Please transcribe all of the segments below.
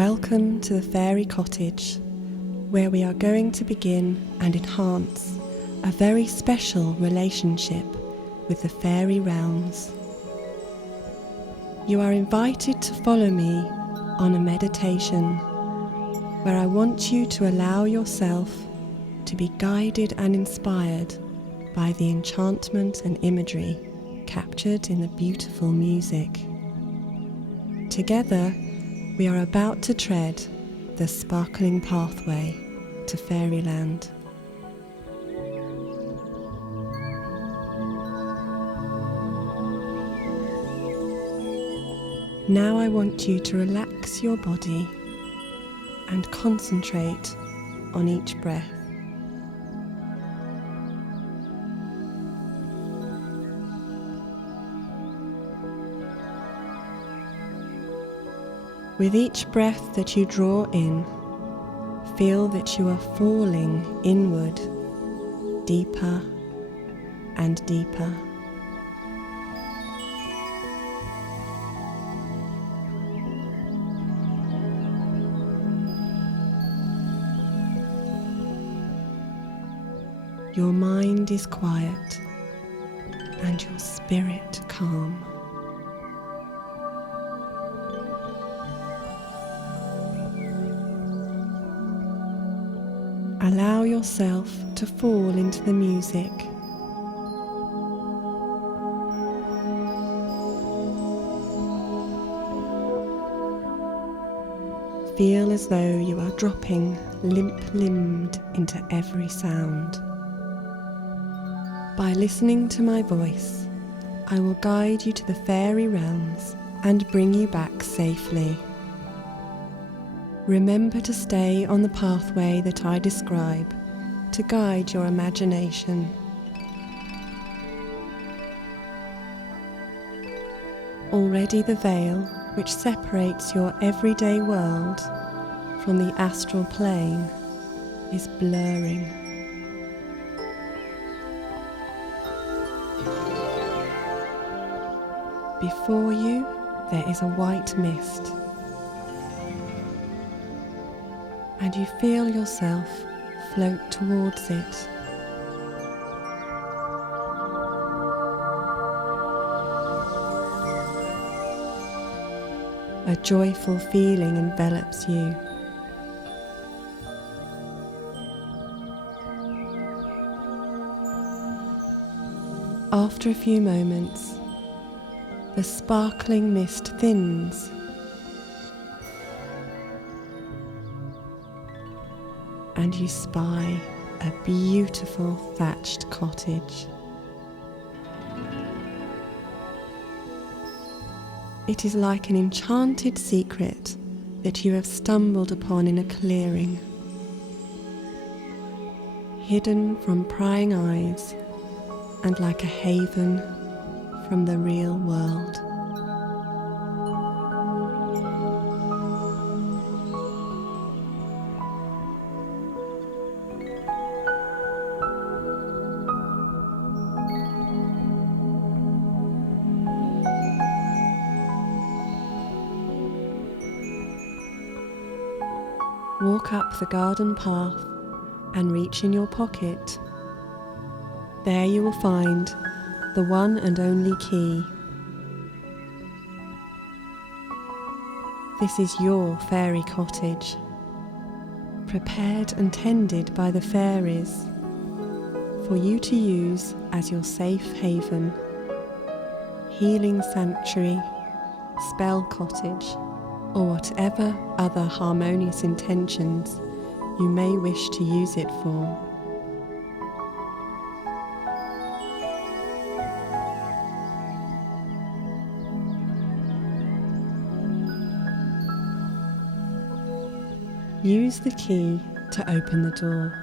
Welcome to the fairy cottage, where we are going to begin and enhance a very special relationship with the fairy realms. You are invited to follow me on a meditation where I want you to allow yourself to be guided and inspired by the enchantment and imagery captured in the beautiful music. Together, we are about to tread the sparkling pathway to fairyland. Now I want you to relax your body and concentrate on each breath. With each breath that you draw in, feel that you are falling inward, deeper and deeper. Your mind is quiet and your spirit calm. Allow yourself to fall into the music. Feel as though you are dropping limp-limbed into every sound. By listening to my voice, I will guide you to the fairy realms and bring you back safely. Remember to stay on the pathway that I describe to guide your imagination. Already the veil which separates your everyday world from the astral plane is blurring. Before you, there is a white mist, and you feel yourself float towards it. A joyful feeling envelops you. After a few moments, the sparkling mist thins, and you spy a beautiful thatched cottage. It is like an enchanted secret that you have stumbled upon in a clearing, hidden from prying eyes and like a haven from the real world. Walk up the garden path and reach in your pocket. There you will find the one and only key. This is your fairy cottage, prepared and tended by the fairies for you to use as your safe haven, healing sanctuary, spell cottage, or whatever other harmonious intentions you may wish to use it for. Use the key to open the door.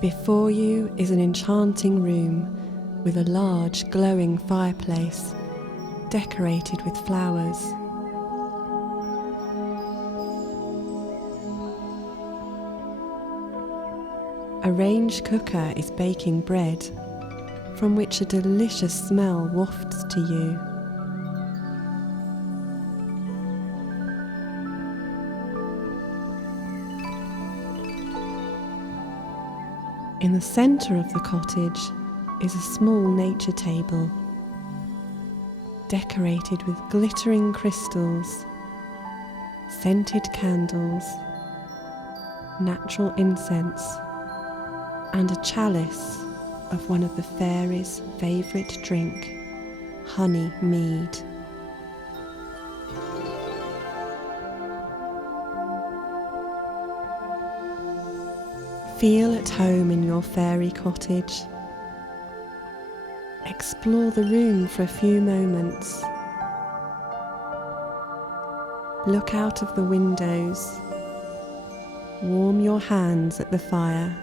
Before you is an enchanting room with a large glowing fireplace decorated with flowers. A range cooker is baking bread from which a delicious smell wafts to you. In the centre of the cottage is a small nature table, decorated with glittering crystals, scented candles, natural incense, and a chalice of one of the fairies' favourite drink, honey mead. Feel at home in your fairy cottage. Explore the room for a few moments. Look out of the windows. Warm your hands at the fire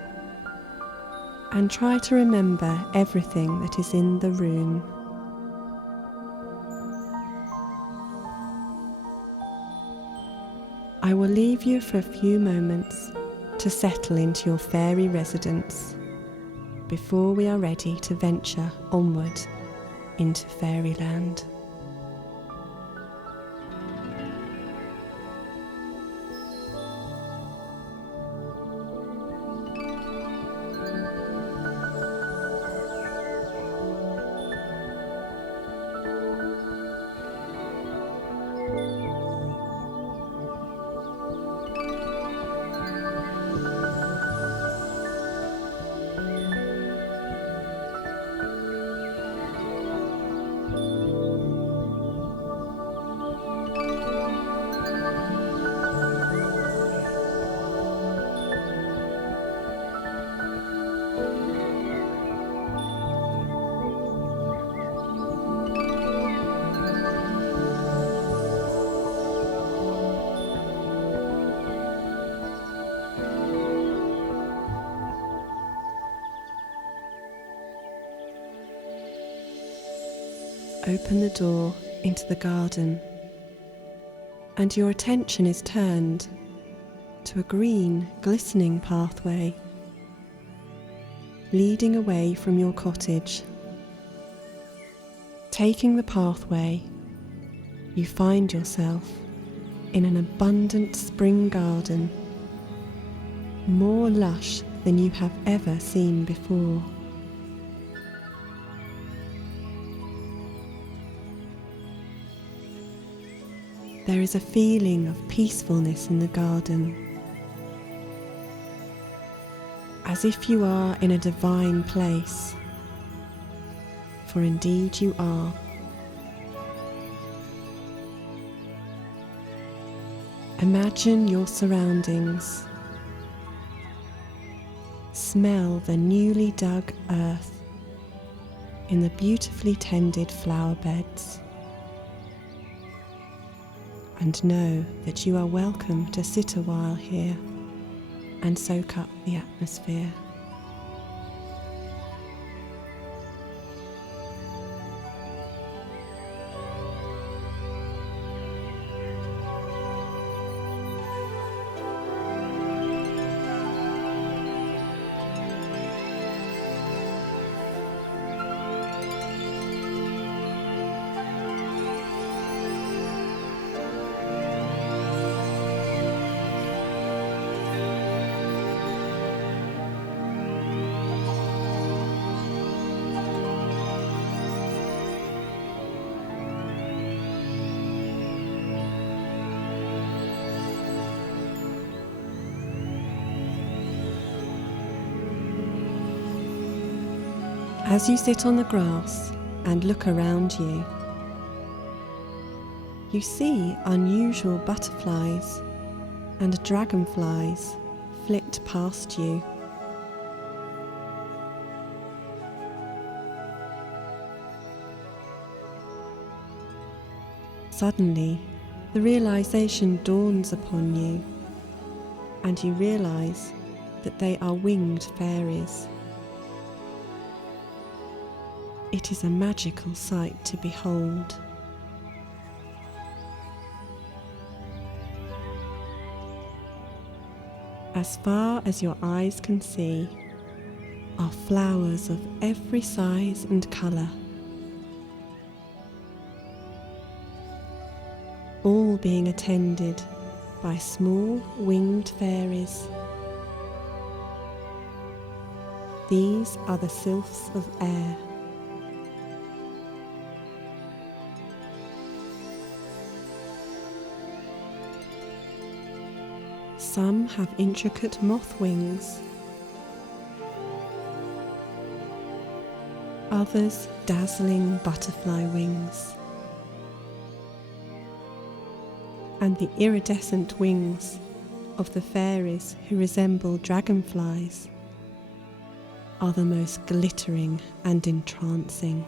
and try to remember everything that is in the room. I will leave you for a few moments to settle into your fairy residence before we are ready to venture onward into fairyland. Open the door into the garden, and your attention is turned to a green, glistening pathway leading away from your cottage. Taking the pathway, you find yourself in an abundant spring garden, more lush than you have ever seen before. There is a feeling of peacefulness in the garden, as if you are in a divine place, for indeed you are. Imagine your surroundings. Smell the newly dug earth in the beautifully tended flower beds, and know that you are welcome to sit a while here and soak up the atmosphere. As you sit on the grass and look around you, you see unusual butterflies and dragonflies flit past you. Suddenly, the realization dawns upon you, and you realize that they are winged fairies. It is a magical sight to behold. As far as your eyes can see, are flowers of every size and colour, all being attended by small winged fairies. These are the sylphs of air. Some have intricate moth wings, others dazzling butterfly wings, and the iridescent wings of the fairies who resemble dragonflies are the most glittering and entrancing.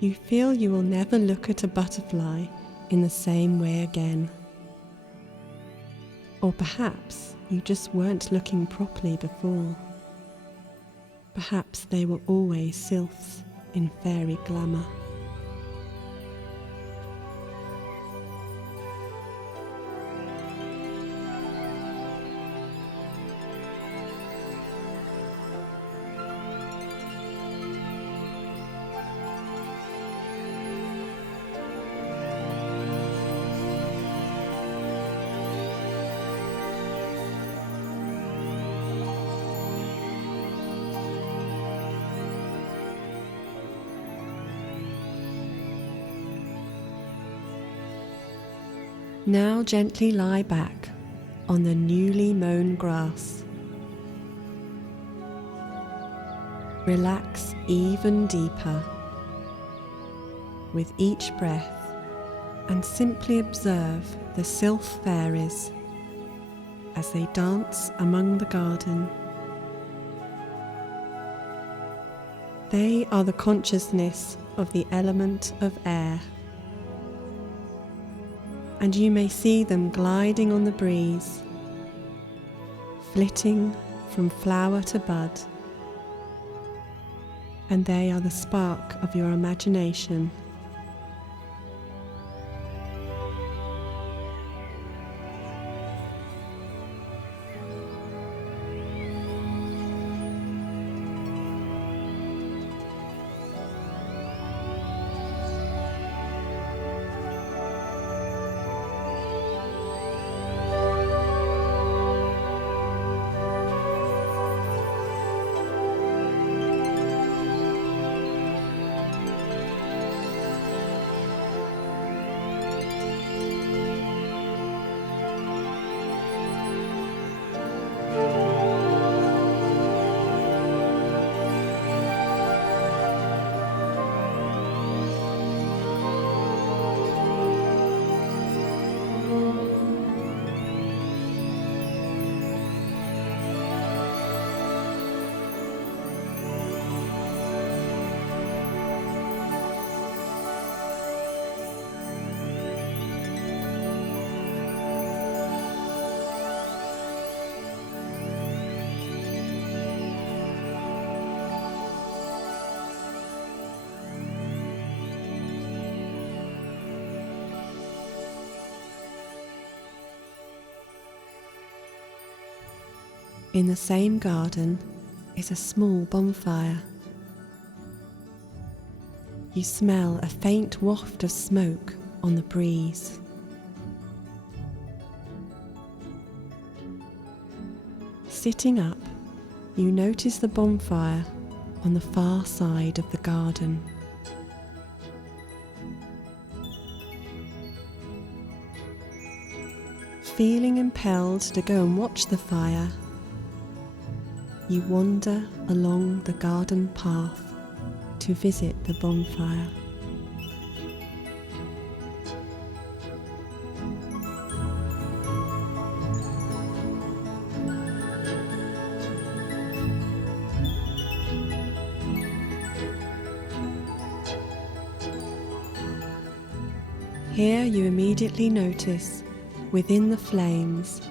You feel you will never look at a butterfly in the same way again. Or perhaps you just weren't looking properly before. Perhaps they were always sylphs in fairy glamour. Now gently lie back on the newly mown grass. Relax even deeper with each breath and simply observe the sylph fairies as they dance among the garden. They are the consciousness of the element of air, and you may see them gliding on the breeze, flitting from flower to bud, and they are the spark of your imagination. In the same garden is a small bonfire. You smell a faint waft of smoke on the breeze. Sitting up, you notice the bonfire on the far side of the garden. Feeling impelled to go and watch the fire, you wander along the garden path to visit the bonfire. Here you immediately notice, within the flames,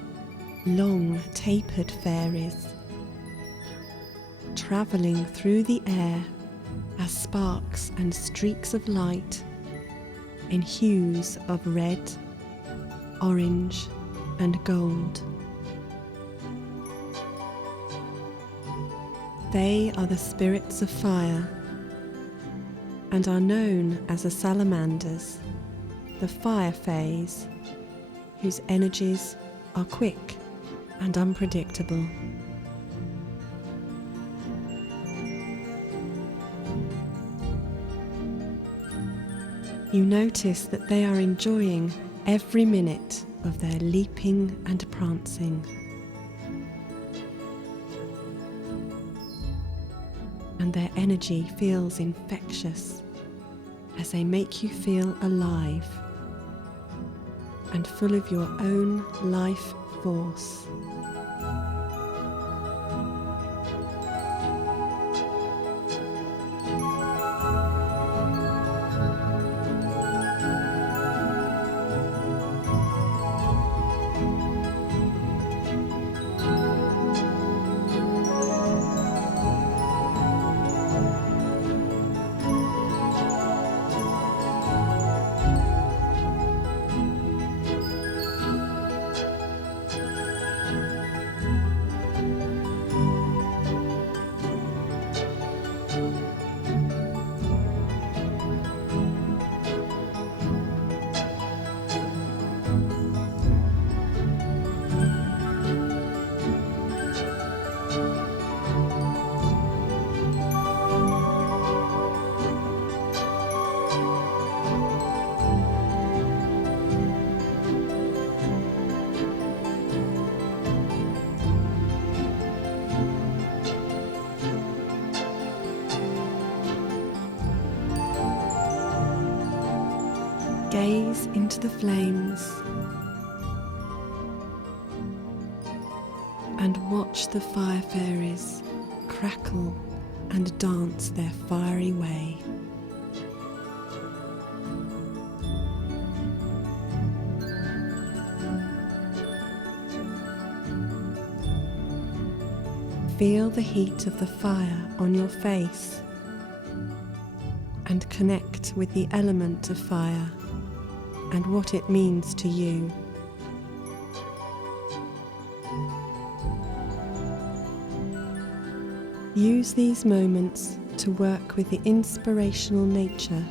long tapered fairies, travelling through the air as sparks and streaks of light in hues of red, orange, and gold. They are the spirits of fire and are known as the salamanders, the fire phase, whose energies are quick and unpredictable. You notice that they are enjoying every minute of their leaping and prancing. And their energy feels infectious as they make you feel alive and full of your own life force. Gaze into the flames and watch the fire fairies crackle and dance their fiery way. Feel the heat of the fire on your face and connect with the element of fire and what it means to you. Use these moments to work with the inspirational nature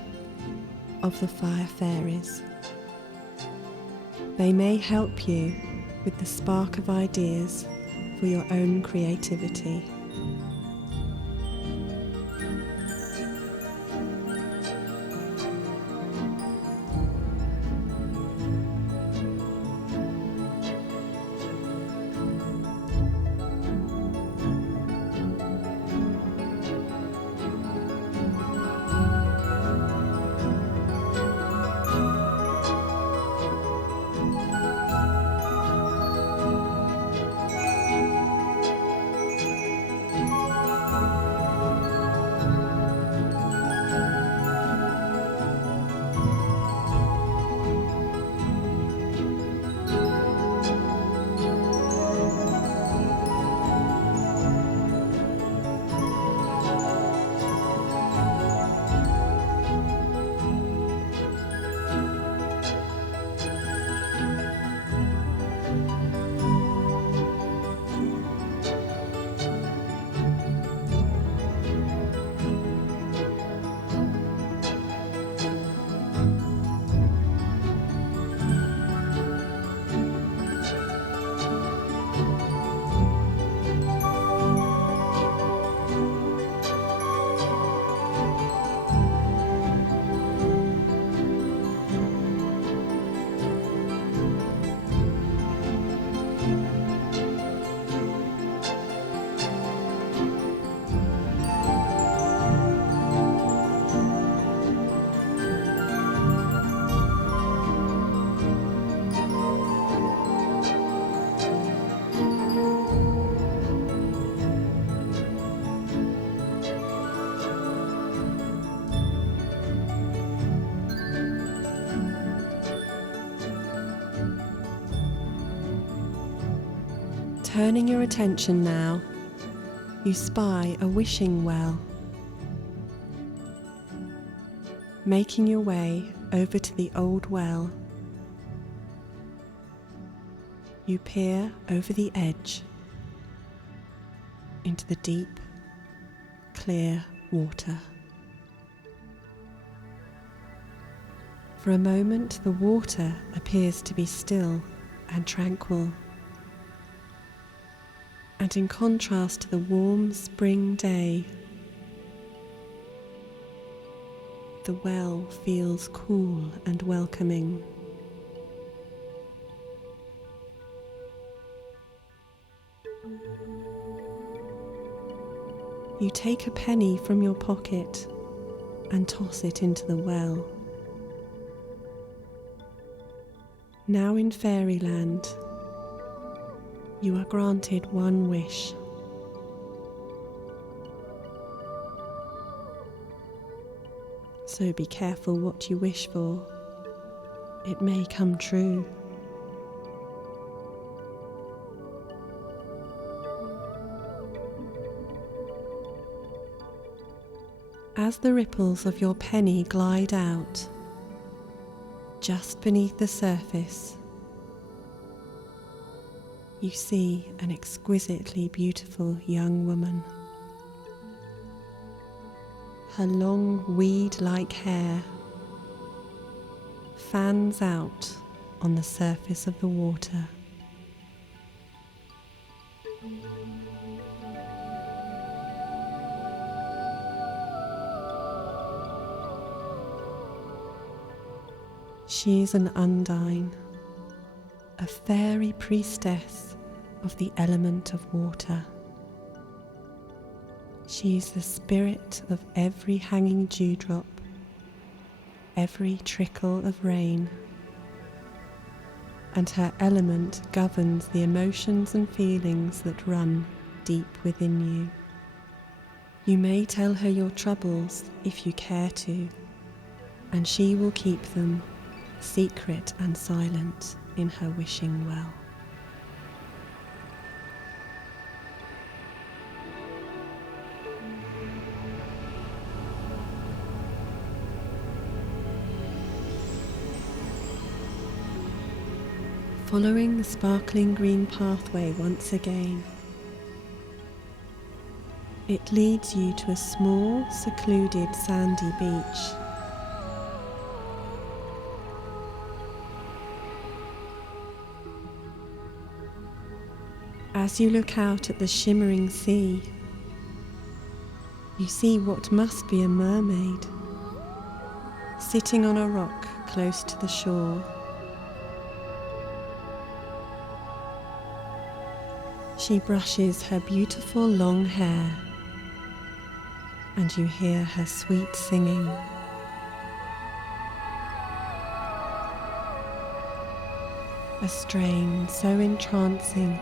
of the fire fairies. They may help you with the spark of ideas for your own creativity. Turning your attention now, you spy a wishing well. Making your way over to the old well, You peer over the edge into the deep, clear water. For a moment, the water appears to be still and tranquil, and in contrast to the warm spring day, the well feels cool and welcoming. You take a penny from your pocket and toss it into the well. Now in fairyland, you are granted one wish. So be careful what you wish for. It may come true. As the ripples of your penny glide out, just beneath the surface, you see an exquisitely beautiful young woman. Her long weed-like hair fans out on the surface of the water. She is an undine, a fairy priestess of the element of water. She is the spirit of every hanging dewdrop, every trickle of rain, and her element governs the emotions and feelings that run deep within you. You may tell her your troubles if you care to, and she will keep them secret and silent in her wishing well. Following the sparkling green pathway once again, it leads you to a small, secluded, sandy beach. As you look out at the shimmering sea, you see what must be a mermaid, sitting on a rock close to the shore. She brushes her beautiful long hair, and you hear her sweet singing. A strain so entrancing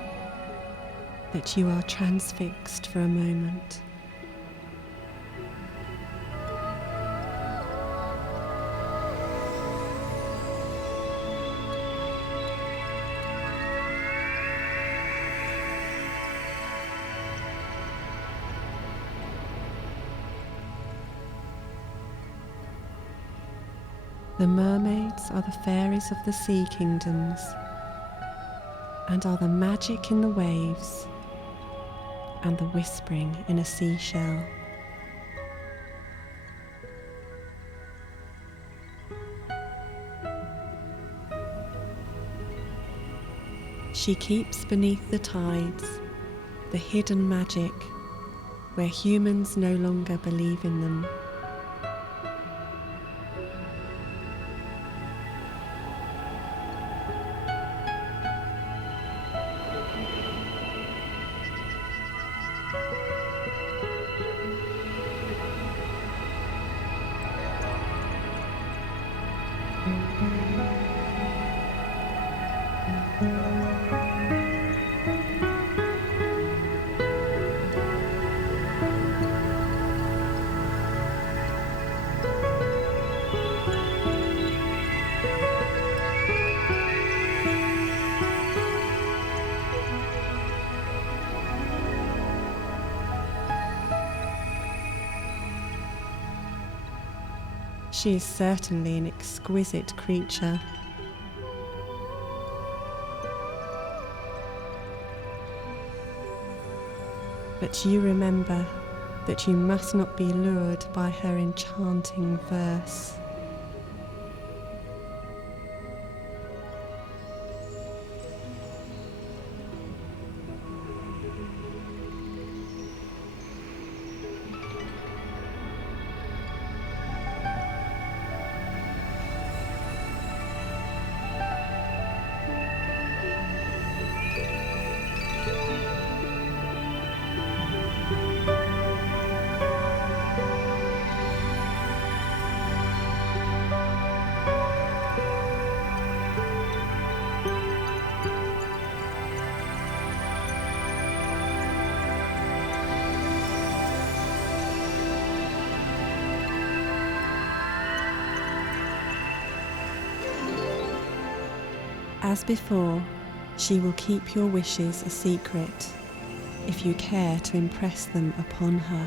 that you are transfixed for a moment. The mermaids are the fairies of the sea kingdoms and are the magic in the waves and the whispering in a seashell. She keeps beneath the tides the hidden magic where humans no longer believe in them. She is certainly an exquisite creature. But you remember that you must not be lured by her enchanting verse. As before, she will keep your wishes a secret if you care to impress them upon her.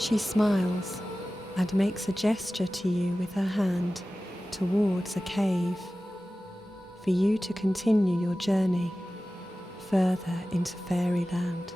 She smiles and makes a gesture to you with her hand towards a cave for you to continue your journey further into fairyland.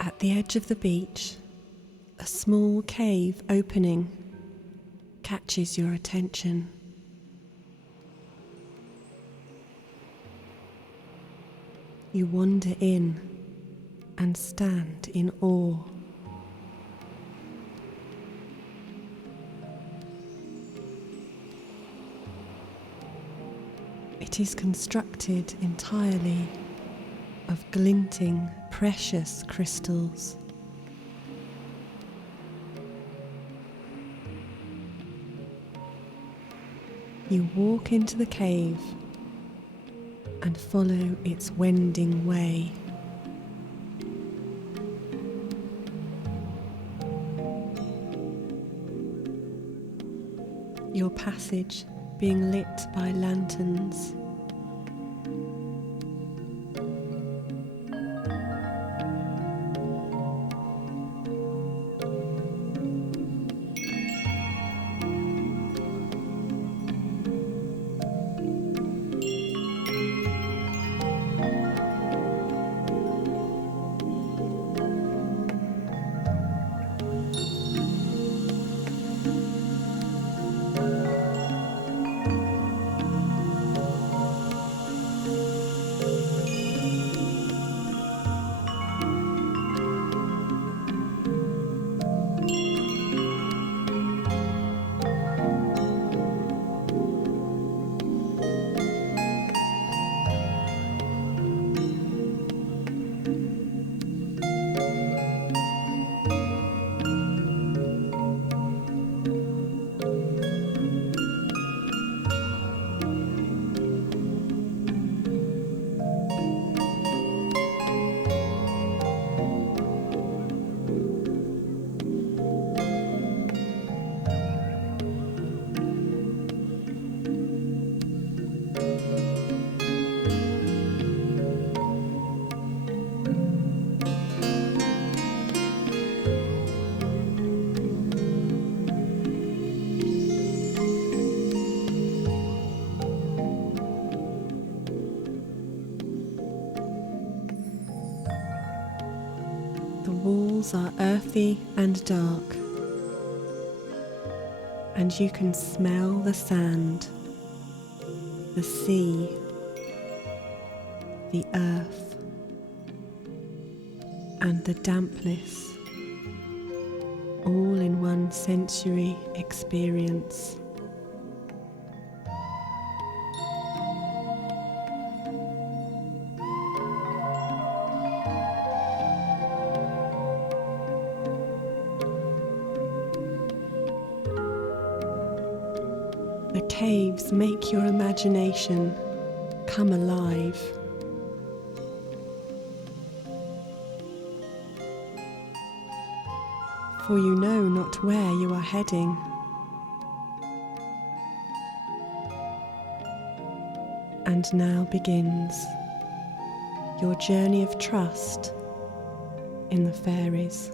At the edge of the beach, a small cave opening catches your attention. You wander in and stand in awe. It is constructed entirely of glinting, precious crystals. You walk into the cave and follow its wending way. Your passage being lit by lanterns. The walls are earthy and dark, and you can smell the sand, the sea, the earth, and the dampness, all in one sensory experience. The caves make your imagination come alive. For you know not where you are heading. And now begins your journey of trust in the fairies.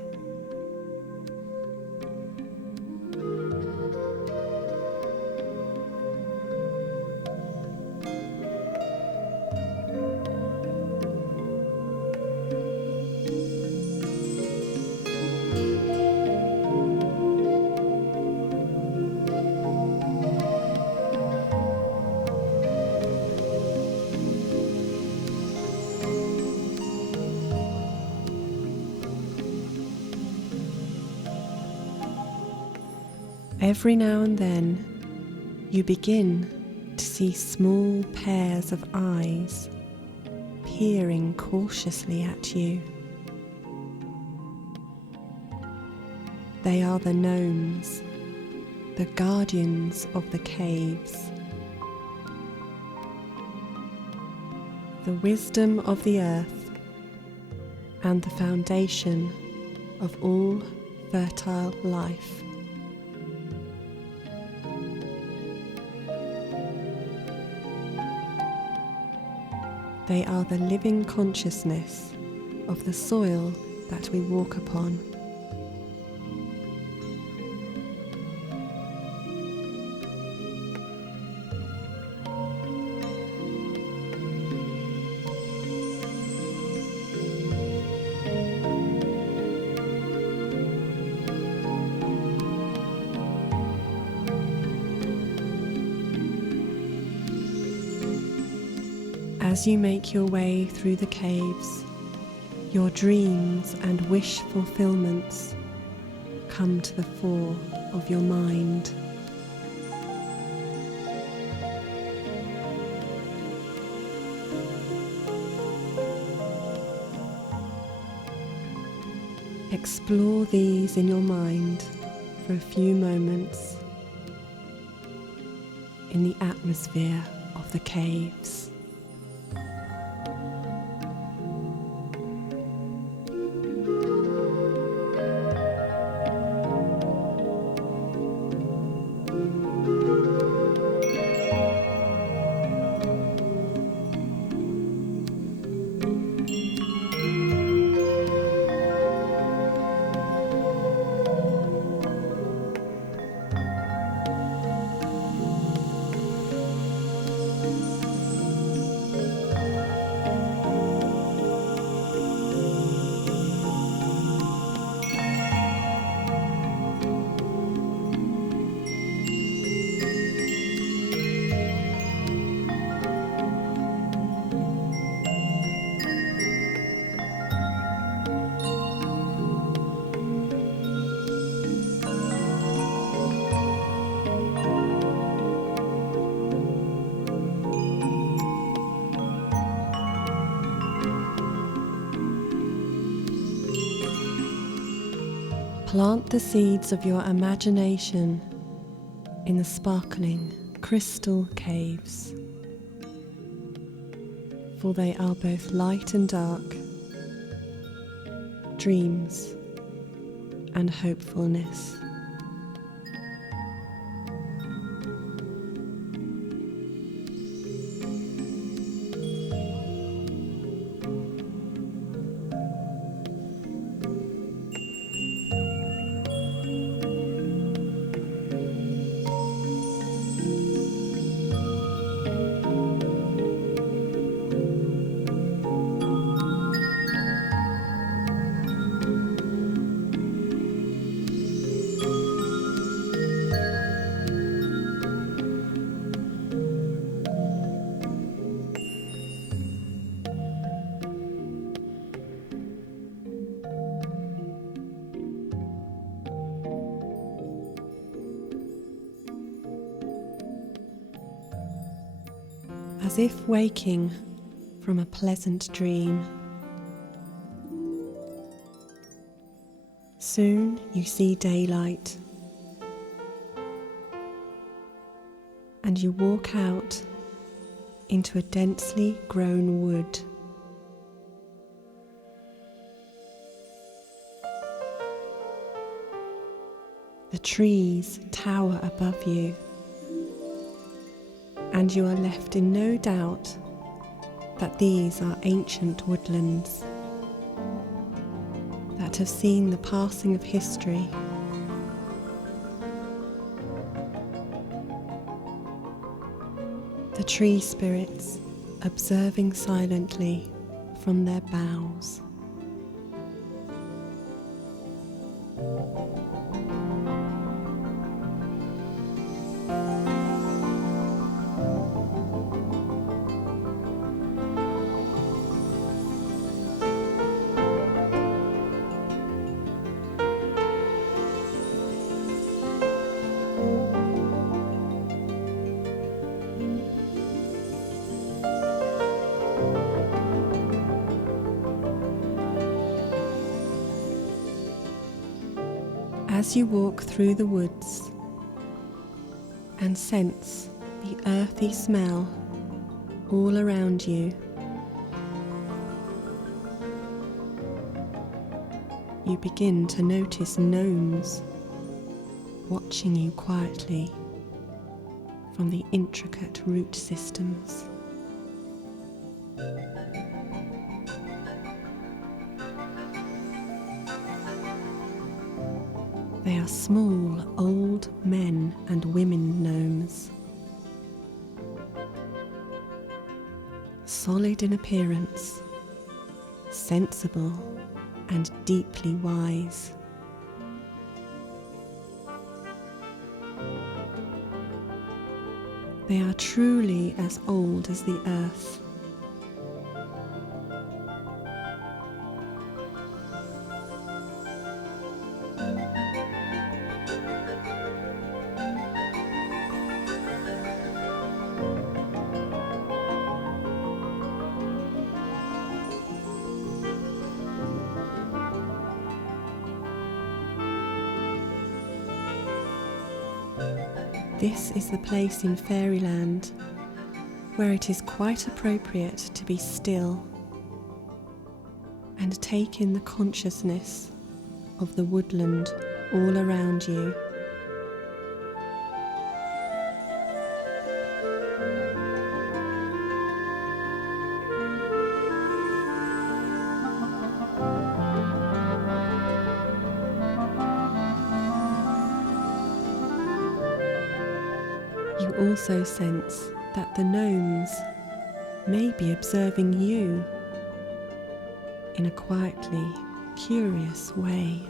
Every now and then, you begin to see small pairs of eyes peering cautiously at you. They are the gnomes, the guardians of the caves. The wisdom of the earth and the foundation of all fertile life. They are the living consciousness of the soil that we walk upon. As you make your way through the caves, your dreams and wish fulfillments come to the fore of your mind. Explore these in your mind for a few moments in the atmosphere of the caves. Plant the seeds of your imagination in the sparkling crystal caves, for they are both light and dark, dreams and hopefulness. as if waking from a pleasant dream. Soon you see daylight, and you walk out into a densely grown wood. The trees tower above you, and you are left in no doubt that these are ancient woodlands that have seen the passing of history. The tree spirits observing silently from their boughs. As you walk through the woods and sense the earthy smell all around you, you begin to notice gnomes watching you quietly from the intricate root systems. They are small, old men and women gnomes, solid in appearance, sensible and deeply wise. They are truly as old as the earth. This is the place in fairyland where it is quite appropriate to be still and take in the consciousness of the woodland all around you. You also sense that the gnomes may be observing you in a quietly curious way.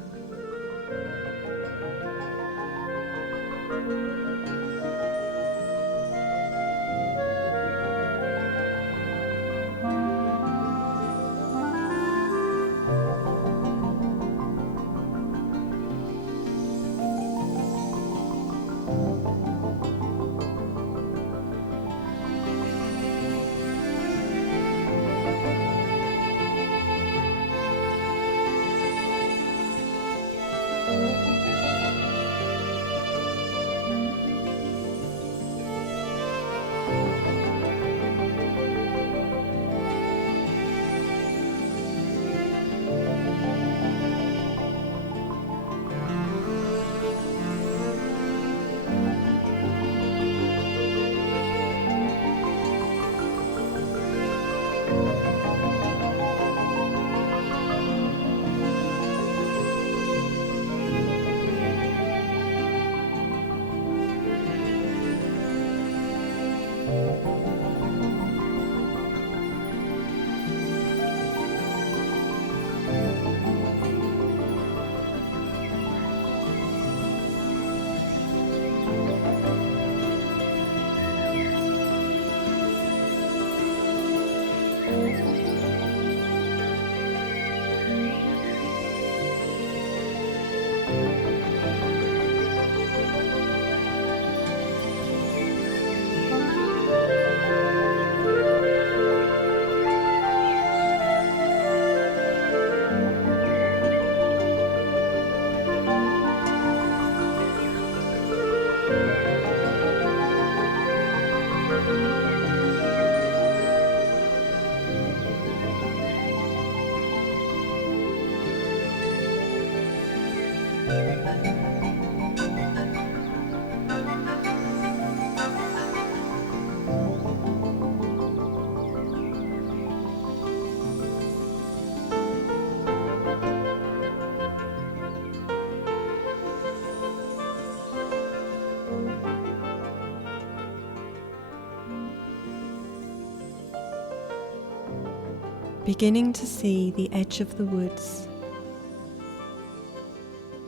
Beginning to see the edge of the woods.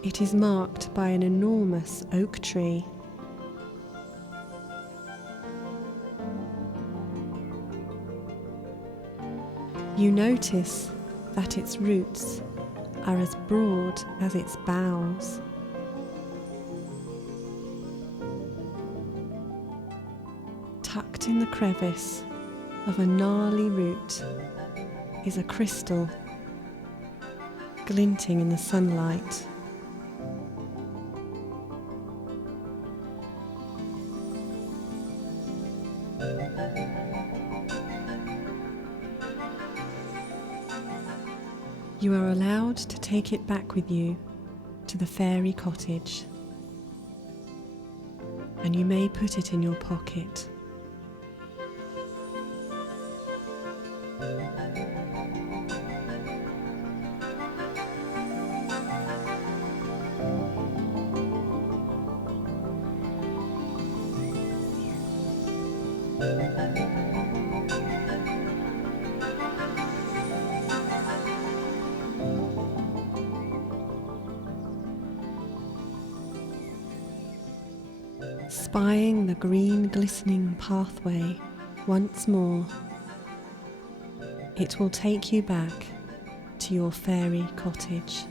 It is marked by an enormous oak tree. You notice that its roots are as broad as its boughs. Tucked in the crevice of a gnarly root is a crystal, glinting in the sunlight. You are allowed to take it back with you to the fairy cottage, and you may put it in your pocket. Spying the green glistening pathway once more, it will take you back to your fairy cottage.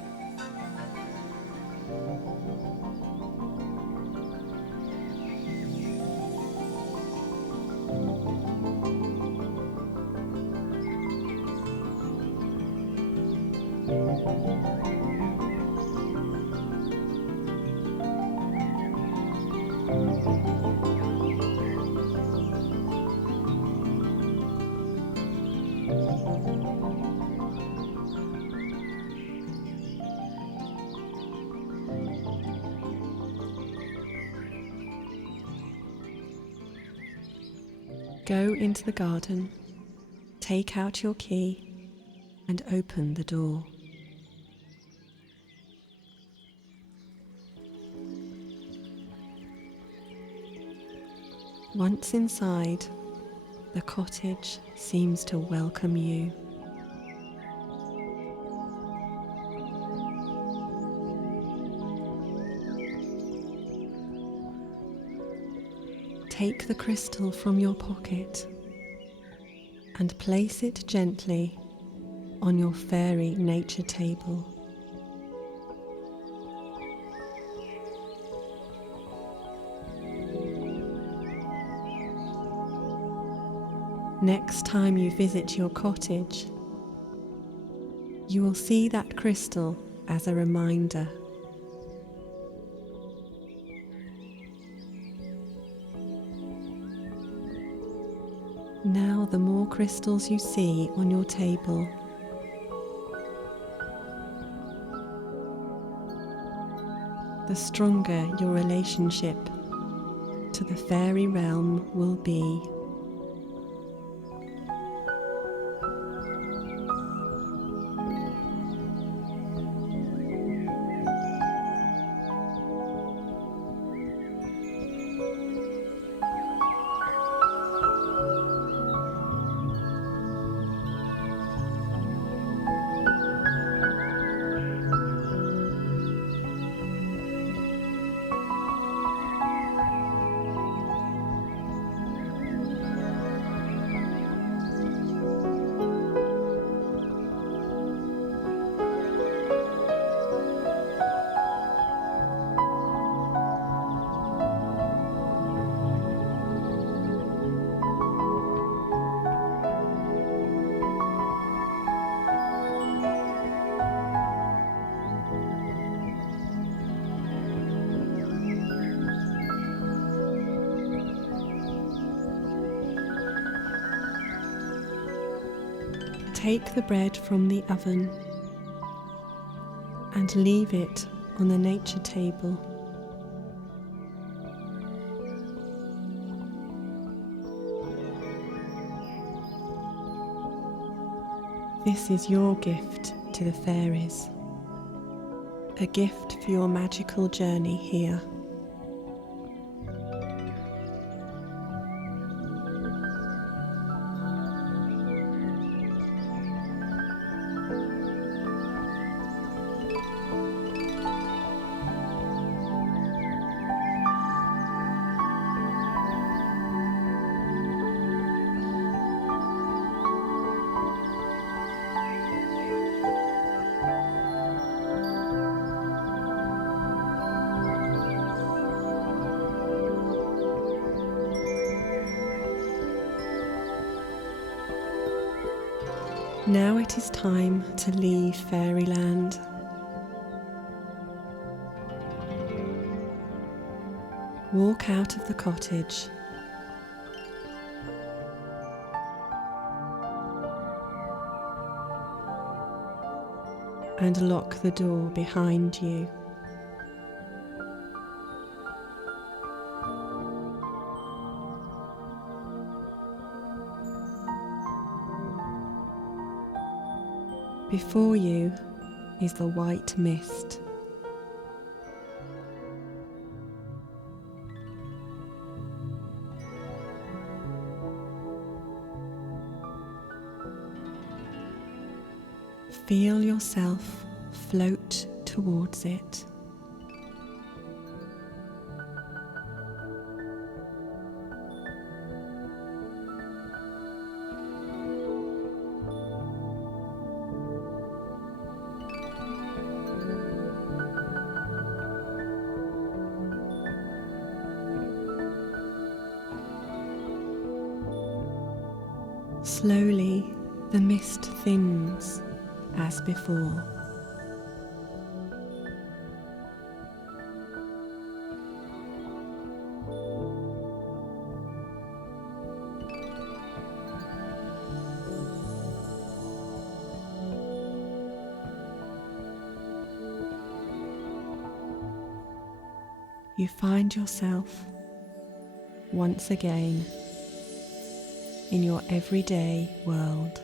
Go into the garden, take out your key, and open the door. Once inside, the cottage seems to welcome you. Take the crystal from your pocket and place it gently on your fairy nature table. Next time you visit your cottage, you will see that crystal as a reminder. Now, the more crystals you see on your table, the stronger your relationship to the fairy realm will be. Take the bread from the oven and leave it on the nature table. This is your gift to the fairies, a gift for your magical journey here. Now it is time to leave fairyland. Walk out of the cottage and lock the door behind you. Before you is the white mist. Feel yourself float towards it. Slowly, the mist thins as before. You find yourself once again in your everyday world.